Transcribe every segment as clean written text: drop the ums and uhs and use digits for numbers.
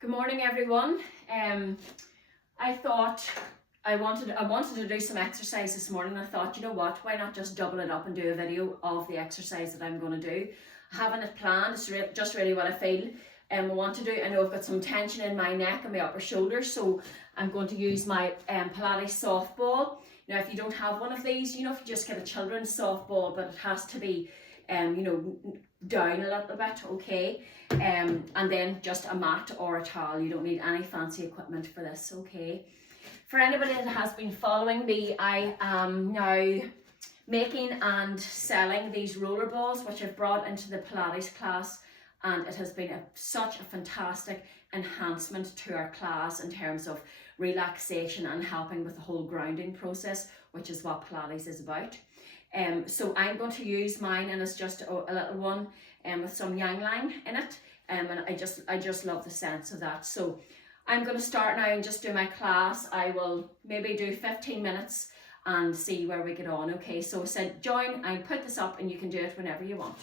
Good morning, everyone. I thought I wanted to do some exercise this morning. I thought, you know what, why not just double it up and do a video of the exercise that I'm going to do. I haven't it planned, it's just really what I feel I want to do. I know I've got some tension in my neck and my upper shoulders, so I'm going to use my Pilates softball. Now, if you don't have one of these, if you just get a children's softball, but it has to be down a little bit, okay? And then just a mat or a towel. You don't need any fancy equipment for this, okay? For anybody that has been following me, I am now making and selling these roller balls, which I've brought into the Pilates class, and it has been such a fantastic enhancement to our class in terms of relaxation and helping with the whole grounding process, which is what Pilates is about. So I'm going to use mine, and it's just a little one with some yang lang in it, and I just love the sense of that. So I'm going to start now and just do my class. I will maybe do 15 minutes and see where we get on. Okay, so I said join, I put this up and you can do it whenever you want.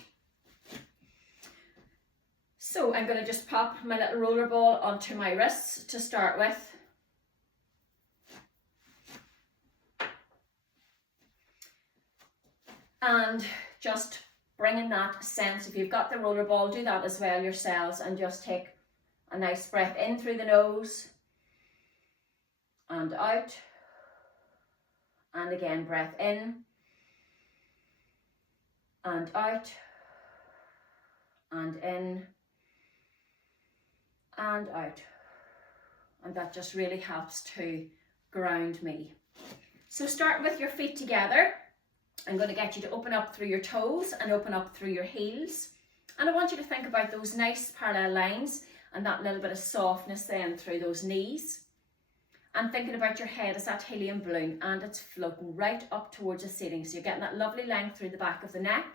So I'm going to just pop my little roller ball onto my wrists to start with. And just bringing that sense, if you've got the roller ball, do that as well yourselves, and just take a nice breath in through the nose and out, and again breath in and out and in and out, and that just really helps to ground me. So start with your feet together. I'm going to get you to open up through your toes and open up through your heels. And I want you to think about those nice parallel lines and that little bit of softness then through those knees. And thinking about your head as that helium balloon, and it's floating right up towards the ceiling. So you're getting that lovely length through the back of the neck.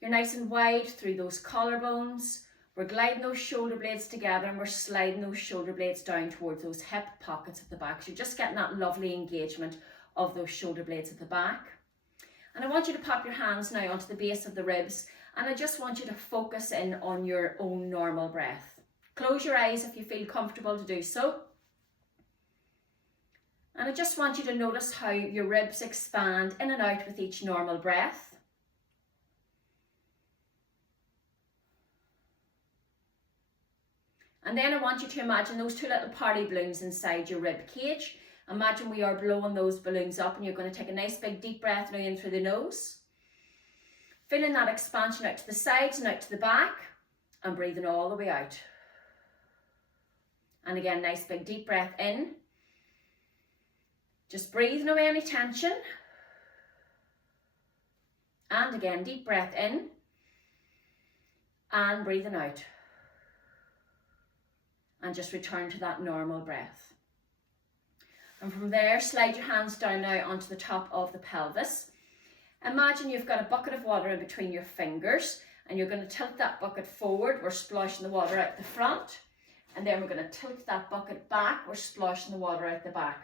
You're nice and wide through those collarbones. We're gliding those shoulder blades together, and we're sliding those shoulder blades down towards those hip pockets at the back. So you're just getting that lovely engagement of those shoulder blades at the back. And I want you to pop your hands now onto the base of the ribs, and I just want you to focus in on your own normal breath. Close your eyes if you feel comfortable to do so. And I just want you to notice how your ribs expand in and out with each normal breath. And then I want you to imagine those two little party balloons inside your rib cage. Imagine we are blowing those balloons up, and you're going to take a nice big deep breath now in through the nose. Feeling that expansion out to the sides and out to the back, and breathing all the way out. And again, nice big deep breath in. Just breathing away any tension. And again, deep breath in. And breathing out. And just return to that normal breath. And from there, slide your hands down now onto the top of the pelvis. Imagine you've got a bucket of water in between your fingers, and you're going to tilt that bucket forward. We're splashing the water out the front, and then we're going to tilt that bucket back. We're splashing the water out the back.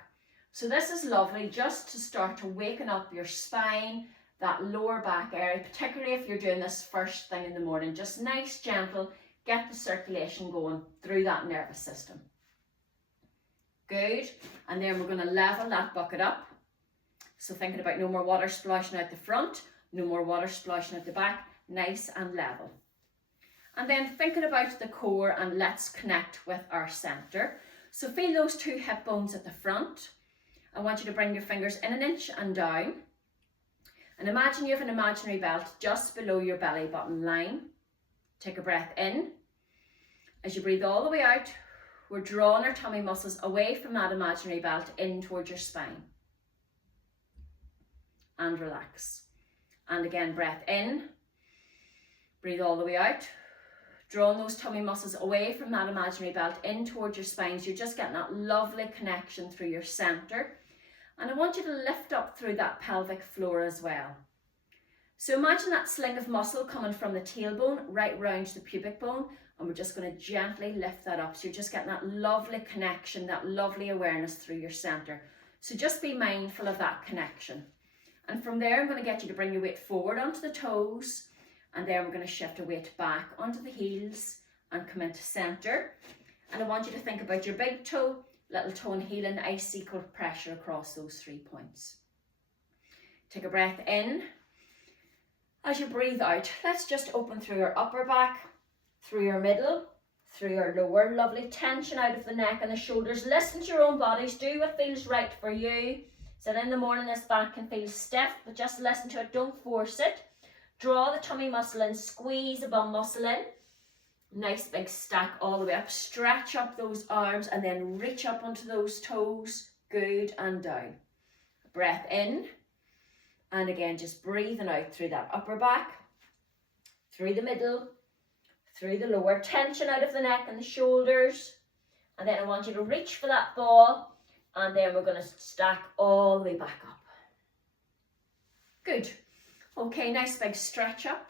So this is lovely just to start to waken up your spine, that lower back area, particularly if you're doing this first thing in the morning. Just nice, gentle, get the circulation going through that nervous system. Good. And then we're going to level that bucket up. So thinking about no more water splashing out the front, no more water splashing out the back, nice and level. And then thinking about the core, and let's connect with our center. So feel those two hip bones at the front. I want you to bring your fingers in an inch and down. And imagine you have an imaginary belt just below your belly button line. Take a breath in. As you breathe all the way out, we're drawing our tummy muscles away from that imaginary belt in towards your spine. And relax. And again, breath in. Breathe all the way out. Drawing those tummy muscles away from that imaginary belt in towards your spine. So you're just getting that lovely connection through your center. And I want you to lift up through that pelvic floor as well. So imagine that sling of muscle coming from the tailbone right round to the pubic bone. And we're just going to gently lift that up. So you're just getting that lovely connection, that lovely awareness through your center. So just be mindful of that connection. And from there, I'm going to get you to bring your weight forward onto the toes. And then we're going to shift our weight back onto the heels and come into center. And I want you to think about your big toe, little toe and heel, and nice equal pressure across those 3 points. Take a breath in. As you breathe out, let's just open through your upper back, through your middle, through your lower. Lovely tension out of the neck and the shoulders. Listen to your own bodies. Do what feels right for you. So in the morning this back can feel stiff, but just listen to it. Don't force it. Draw the tummy muscle in. Squeeze the bum muscle in. Nice big stack all the way up. Stretch up those arms and then reach up onto those toes. Good, and down. Breath in. And again, just breathing out through that upper back, through the middle, through the lower. Tension out of the neck and the shoulders. And then I want you to reach for that ball. And then we're going to stack all the way back up. Good. Okay, nice big stretch up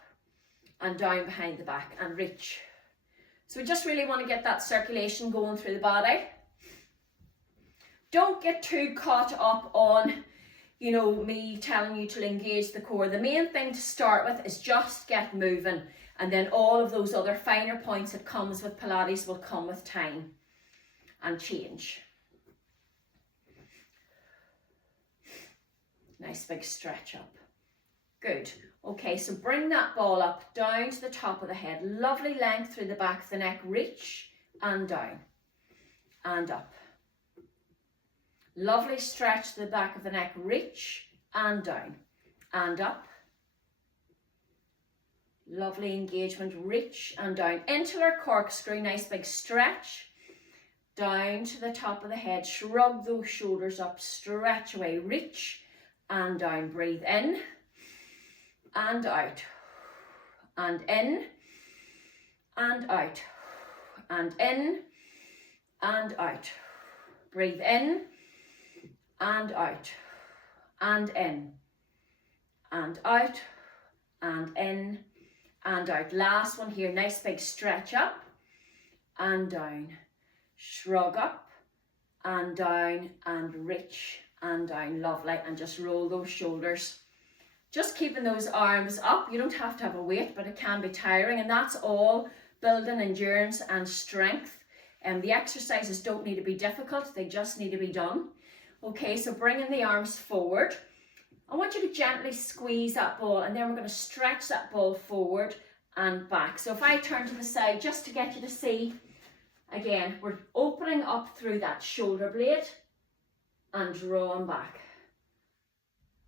and down behind the back and reach. So we just really want to get that circulation going through the body. Don't get too caught up on, you know, me telling you to engage the core. The main thing to start with is just get moving. And then all of those other finer points that comes with Pilates will come with time and change. Nice big stretch up. Good. Okay, so bring that ball up, down to the top of the head. Lovely length through the back of the neck. Reach and down and up. Lovely stretch to the back of the neck. Reach and down and up. Lovely engagement. Reach and down into our corkscrew. Nice big stretch. Down to the top of the head. Shrug those shoulders up. Stretch away. Reach and down. Breathe in and out, and in, and out, and in, and out. Breathe in, and out, and in, and out, and in, and out. Last one here, nice big stretch up, and down. Shrug up, and down, and reach, and down. Lovely, and just roll those shoulders. Just keeping those arms up. You don't have to have a weight, but it can be tiring, and that's all building endurance and strength. The exercises don't need to be difficult, they just need to be done. Okay, so bringing the arms forward. I want you to gently squeeze that ball, and then we're going to stretch that ball forward and back. So if I turn to the side, just to get you to see, again, we're opening up through that shoulder blade and drawing back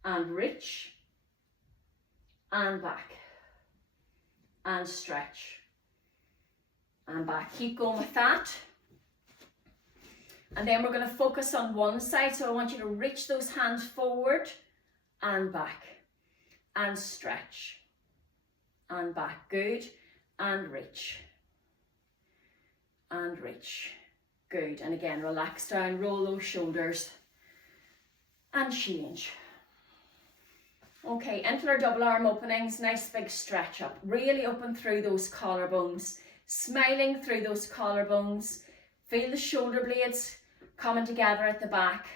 and reach and back and stretch and back. Keep going with that. And then we're going to focus on one side. So I want you to reach those hands forward and back and stretch and back. Good. And reach and reach. Good. And again, relax down, roll those shoulders and change. Okay, into our double arm openings, nice big stretch up. Really open through those collarbones, smiling through those collarbones. Feel the shoulder blades coming together at the back.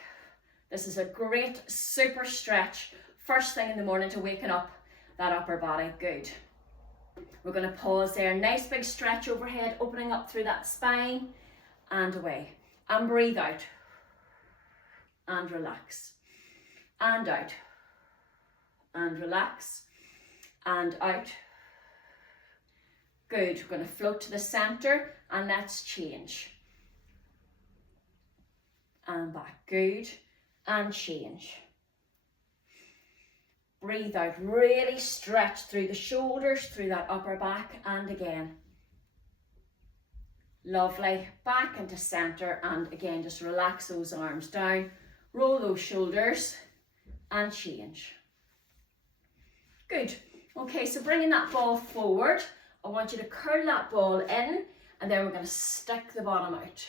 This is a great super stretch first thing in the morning to waken up that upper body. Good. We're going to pause there. Nice big stretch overhead, opening up through that spine and away. And breathe out. And relax. And out. And relax, and out. Good. We're going to float to the center and let's change. And back. Good. And change. Breathe out. Really stretch through the shoulders, through that upper back, and again. Lovely. Back into center, and again, just relax those arms down. Roll those shoulders and change. Good. Okay, so bringing that ball forward, I want you to curl that ball in, and then we're going to stick the bottom out.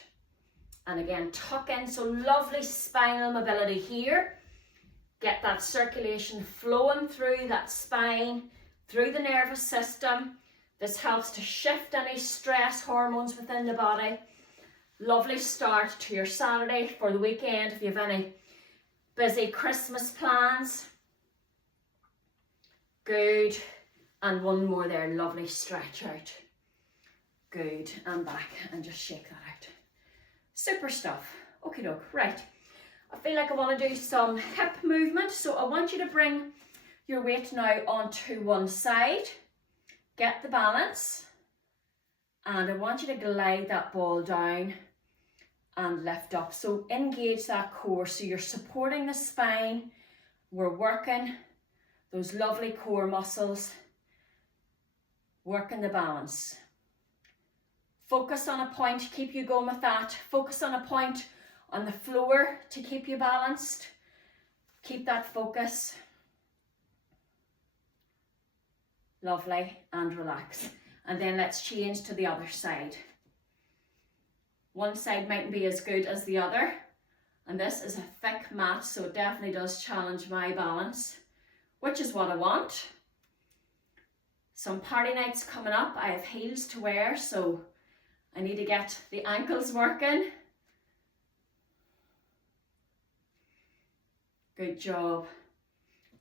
And again, tuck in. So lovely spinal mobility here. Get that circulation flowing through that spine, through the nervous system. This helps to shift any stress hormones within the body. Lovely start to your Saturday for the weekend if you have any busy Christmas plans. Good. And one more there. Lovely stretch out. Good. And back. And just shake that out. Super stuff. Okay, doke, right. I feel like I want to do some hip movement, so I want you to bring your weight now onto one side, get the balance, and I want you to glide that ball down and lift up. So engage that core, so you're supporting the spine, we're working those lovely core muscles, working the balance. Focus on a point, keep you going with that. Focus on a point on the floor to keep you balanced. Keep that focus. Lovely, and relax. And then let's change to the other side. One side mightn't be as good as the other. And this is a thick mat, so it definitely does challenge my balance, which is what I want. Some party nights coming up. I have heels to wear, so I need to get the ankles working. Good job.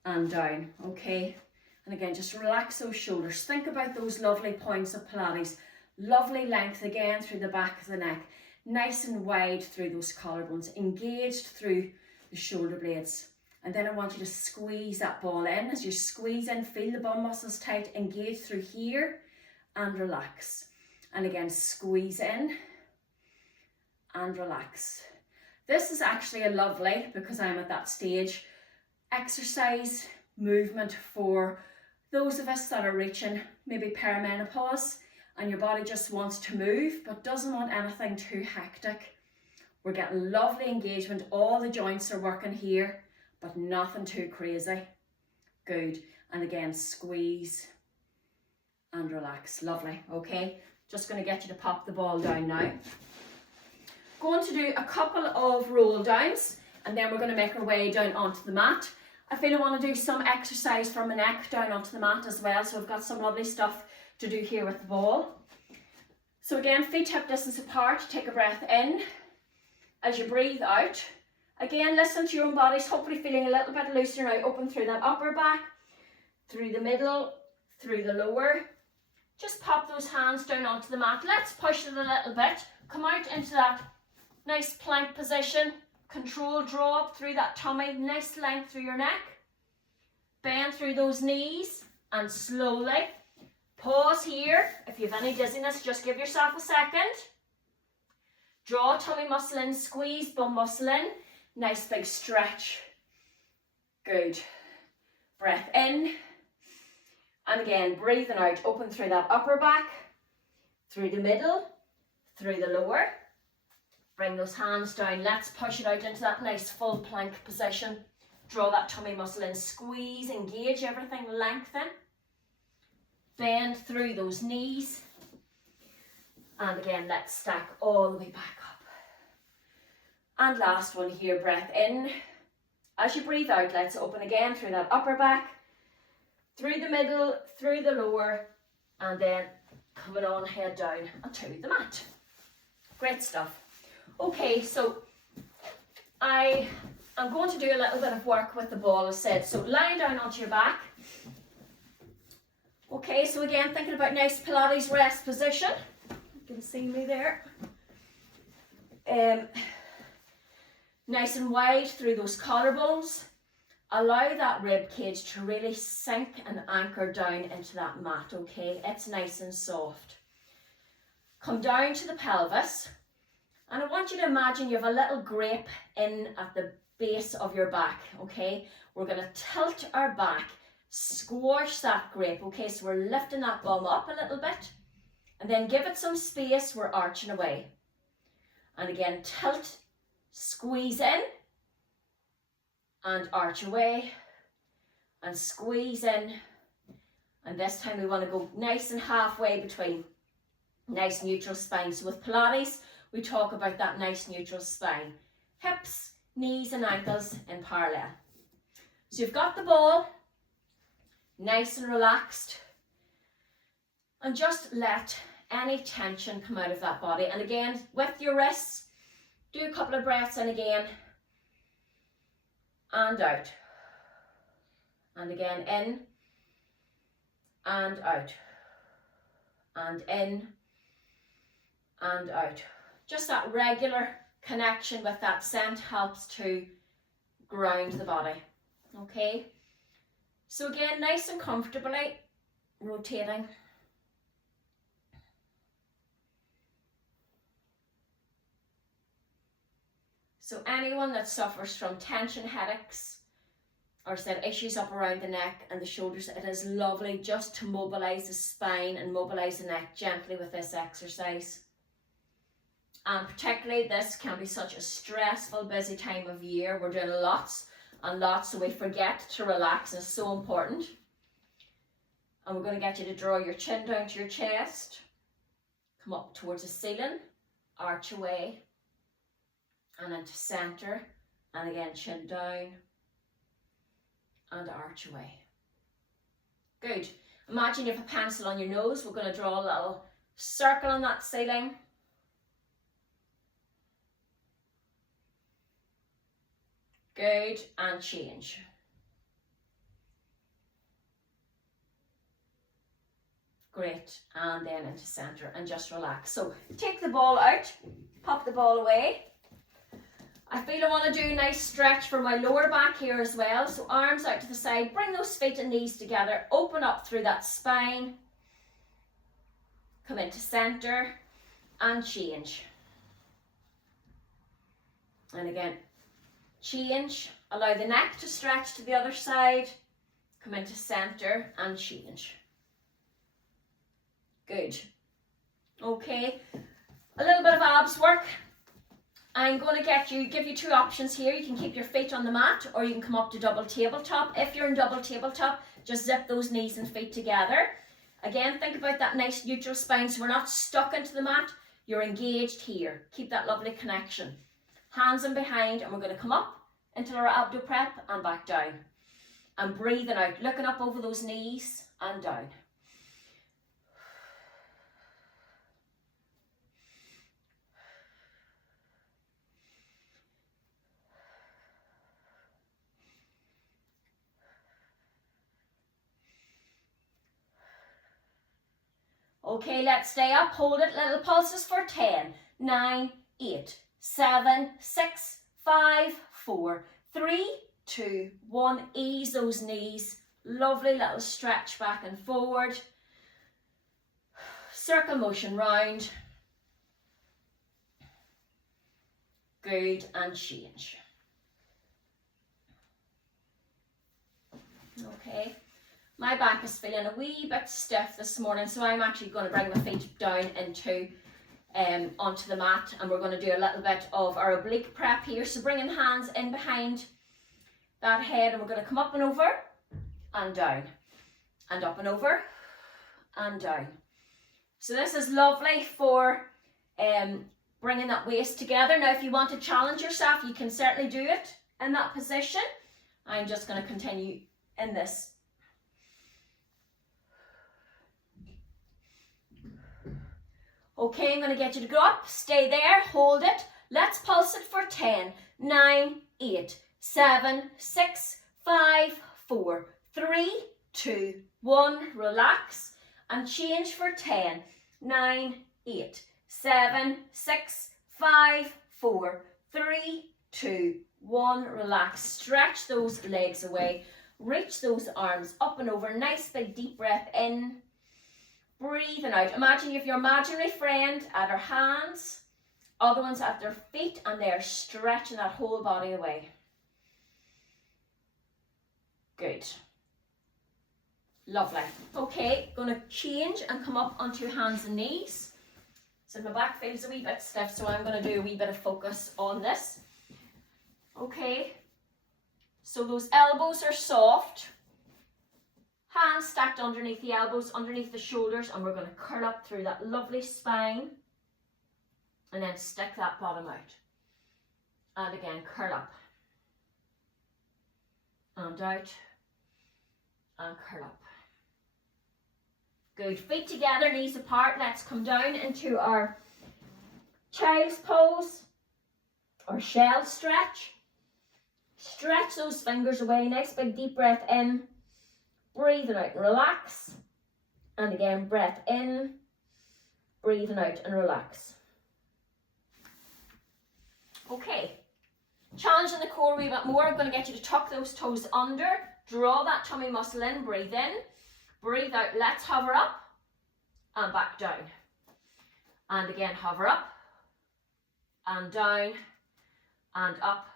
And down, okay? And again, just relax those shoulders. Think about those lovely points of Pilates. Lovely length again through the back of the neck. Nice and wide through those collarbones. Engaged through the shoulder blades. And then I want you to squeeze that ball in. As you squeeze in, feel the bum muscles tight. Engage through here and relax. And again, squeeze in and relax. This is actually a lovely, because I'm at that stage, exercise movement for those of us that are reaching maybe perimenopause and your body just wants to move but doesn't want anything too hectic. We're getting lovely engagement. All the joints are working here, but nothing too crazy. Good. And again, squeeze and relax. Lovely. Okay. Just going to get you to pop the ball down now. Going to do a couple of roll downs and then we're going to make our way down onto the mat. I feel I want to do some exercise from the neck down onto the mat as well, so I've got some lovely stuff to do here with the ball. So again, feet hip distance apart, take a breath in. As you breathe out, again listen to your own bodies, hopefully feeling a little bit looser now. Open through that upper back, through the middle, through the lower. Just pop those hands down onto the mat. Let's push it a little bit. Come out into that nice plank position. Control, draw up through that tummy. Nice length through your neck. Bend through those knees and slowly pause here. If you have any dizziness, just give yourself a second. Draw tummy muscle in, squeeze bum muscle in. Nice big stretch. Good. Breath in. And again, breathing out, open through that upper back, through the middle, through the lower. Bring those hands down. Let's push it out into that nice full plank position. Draw that tummy muscle in, squeeze, engage everything, lengthen. Bend through those knees. And again, let's stack all the way back up. And last one here, breath in. As you breathe out, let's open again through that upper back, through the middle, through the lower, and then coming on, head down onto the mat. Great stuff. Okay, so I am going to do a little bit of work with the ball, as said. So lying down onto your back. Okay, so again, thinking about nice Pilates rest position. You can see me there. Nice and wide through those collarbones. Allow that rib cage to really sink and anchor down into that mat, okay? It's nice and soft. Come down to the pelvis, and I want you to imagine you have a little grape in at the base of your back, okay? We're going to tilt our back, squash that grape, okay? So we're lifting that bum up a little bit, and then give it some space, we're arching away. And again, tilt, squeeze in, and arch away, and squeeze in, and this time we want to go nice and halfway between. Nice neutral spine. So with Pilates, we talk about that nice neutral spine. Hips, knees and ankles in parallel. So you've got the ball, nice and relaxed, and just let any tension come out of that body. And again, with your wrists, do a couple of breaths in again, and out, and again in, and out, and in, and out. Just that regular connection with that scent helps to ground the body. Okay, so again, nice and comfortably rotating. So anyone that suffers from tension headaches or said issues up around the neck and the shoulders, it is lovely just to mobilize the spine and mobilize the neck gently with this exercise. And particularly this can be such a stressful, busy time of year. We're doing lots and lots, so we forget to relax, and it's so important. And we're going to get you to draw your chin down to your chest, come up towards the ceiling, arch away, and into center, and again chin down and arch away. Good. Imagine you have a pencil on your nose. We're going to draw a little circle on that ceiling. Good, and change. Great, and then into center and just relax. So take the ball out, pop the ball away. I feel I want to do a nice stretch for my lower back here as well. So arms out to the side, bring those feet and knees together, open up through that spine, come into center and change. And again, change, allow the neck to stretch to the other side, come into center and change. Good. Okay, a little bit of abs work. I'm going to give you two options here. You can keep your feet on the mat or you can come up to double tabletop. If you're in double tabletop, just zip those knees and feet together. Again, think about that nice neutral spine so we're not stuck into the mat. You're engaged here. Keep that lovely connection. Hands in behind, and we're going to come up into our abdo prep and back down. And breathing out, looking up over those knees and down. Okay, let's stay up, hold it, little pulses for 10, 9, 8, 7, 6, 5, 4, 3, 2, 1. Ease those knees, lovely little stretch back and forward. Circle motion round. Good, and change. Okay. My back is feeling a wee bit stiff this morning, so I'm actually going to bring my feet down into onto the mat, and we're going to do a little bit of our oblique prep here. So bringing hands in behind that head, and we're going to come up and over and down and up and over and down. So this is lovely for bringing that waist together. Now if you want to challenge yourself, you can certainly do it in that position. I'm just going to continue in this. Okay, I'm going to get you to go up, stay there, hold it. Let's pulse it for 10, 9, 8, 7, 6, 5, 4, 3, 2, 1. Relax and change for 10, 9, 8, 7, 6, 5, 4, 3, 2, 1. Relax, stretch those legs away, reach those arms up and over. Nice big deep breath in. Breathing out. Imagine you have your imaginary friend at her hands, other ones at their feet, and they're stretching that whole body away. Good. Lovely. Okay, going to change and come up onto hands and knees. So my back feels a wee bit stiff, so I'm going to do a wee bit of focus on this. Okay. So those elbows are soft. Hands stacked underneath the elbows, underneath the shoulders, and we're going to curl up through that lovely spine and then stick that bottom out. And again, curl up and out and curl up. Good. Feet together, knees apart. Let's come down into our child's pose or shell stretch. Stretch those fingers away. Nice big deep breath in. Breathing out and relax. And again, breath in, breathing out and relax. Okay, challenging the core a wee bit more. I'm going to get you to tuck those toes under, draw that tummy muscle in, breathe out, let's hover up and back down. And again, hover up and down and up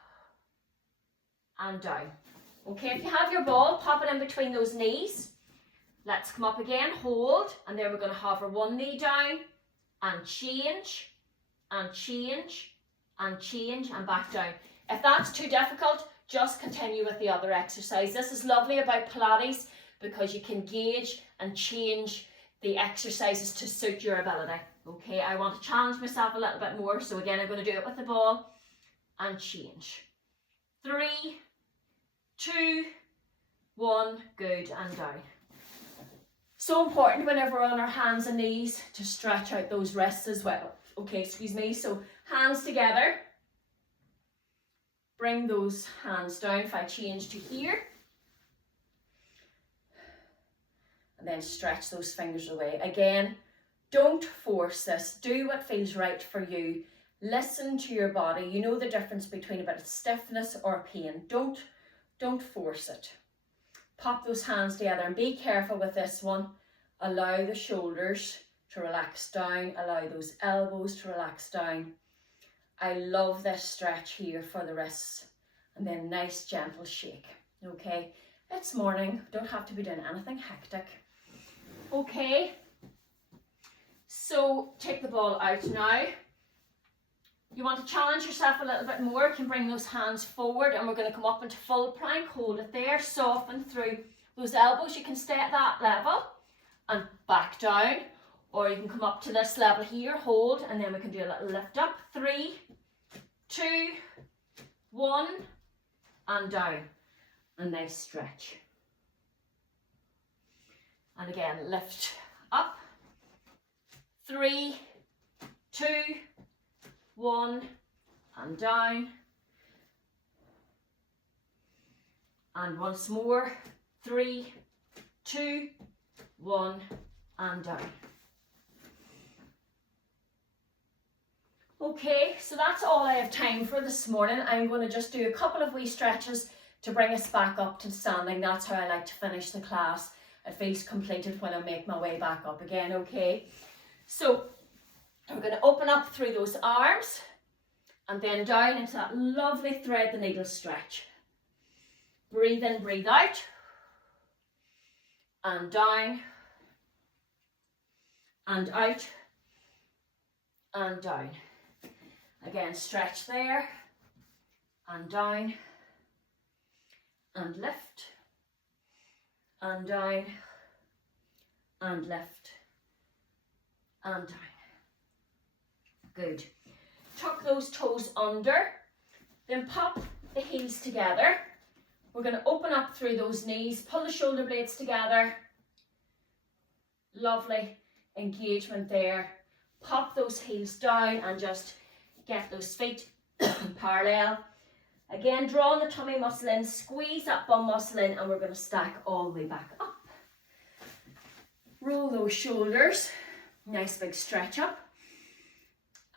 and down. Okay, if you have your ball, pop it in between those knees. Let's come up again, hold, and then we're going to hover one knee down and change and change and change and back down. If that's too difficult, just continue with the other exercise. This is lovely about Pilates because you can gauge and change the exercises to suit your ability. Okay, I want to challenge myself a little bit more, so again I'm going to do it with the ball and change. 3, 2, 1, good, and down. So important whenever we're on our hands and knees to stretch out those wrists as well. Okay, excuse me, so hands together. Bring those hands down if I change to here. And then stretch those fingers away. Again, don't force this. Do what feels right for you. Listen to your body. You know the difference between a bit of stiffness or pain. Don't force it. Pop those hands together and be careful with this one. Allow the shoulders to relax down. Allow those elbows to relax down. I love this stretch here for the wrists. And then nice gentle shake. Okay, it's morning. Don't have to be doing anything hectic. Okay, so take the ball out now. You want to challenge yourself a little bit more, you can bring those hands forward and we're going to come up into full plank. Hold it there, soften through those elbows. You can stay at that level and back down, or you can come up to this level here, hold, and then we can do a little lift up. 3, 2, 1, and down. A nice stretch. And again, lift up. 3, 2, 1, and down. And once more. 3, 2, 1, and down. Okay, so that's all I have time for this morning. I'm going to just do a couple of wee stretches to bring us back up to standing. That's how I like to finish the class. It feels completed when I make my way back up again, okay? So I'm going to open up through those arms and then down into that lovely thread the needle stretch. Breathe in, breathe out, and down, and out, and down. Again, stretch there, and down, and lift, and down, and lift, and down. Good. Tuck those toes under, then pop the heels together. We're going to open up through those knees, pull the shoulder blades together. Lovely engagement there. Pop those heels down and just get those feet parallel. Again, draw the tummy muscle in, squeeze that bum muscle in, and we're going to stack all the way back up. Roll those shoulders, nice big stretch up,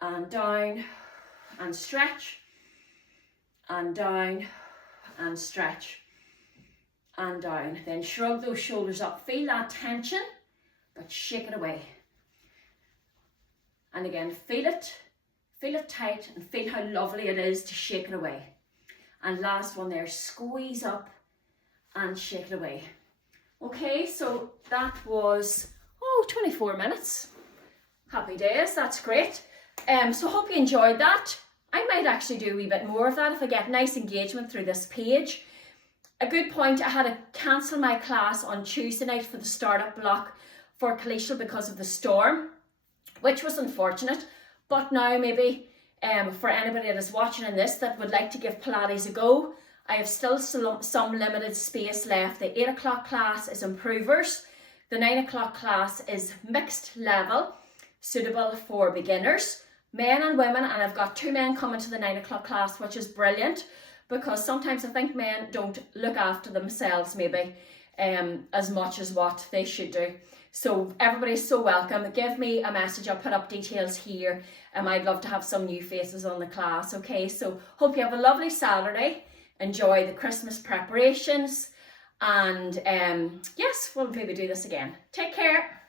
and down, and stretch, and down, and stretch, and down. Then shrug those shoulders up, feel that tension, but shake it away. And again, feel it tight, and feel how lovely it is to shake it away. And last one there, squeeze up and shake it away. Okay, so that was 24 minutes. Happy days, that's great. So hope you enjoyed that. I might actually do a wee bit more of that if I get nice engagement through this page. A good point, I had to cancel my class on Tuesday night for the startup block for Kalisha because of the storm, which was unfortunate. But now maybe for anybody that is watching in this that would like to give Pilates a go, I have still some limited space left. The 8 o'clock class is improvers. The 9 o'clock class is mixed level, suitable for beginners, men and women, and I've got 2 men coming to the 9 o'clock class, which is brilliant because sometimes I think men don't look after themselves maybe as much as what they should do. So everybody's so welcome. Give me a message. I'll put up details here. I'd love to have some new faces on the class. Okay, so hope you have a lovely Saturday. Enjoy the Christmas preparations. And yes, we'll maybe do this again. Take care.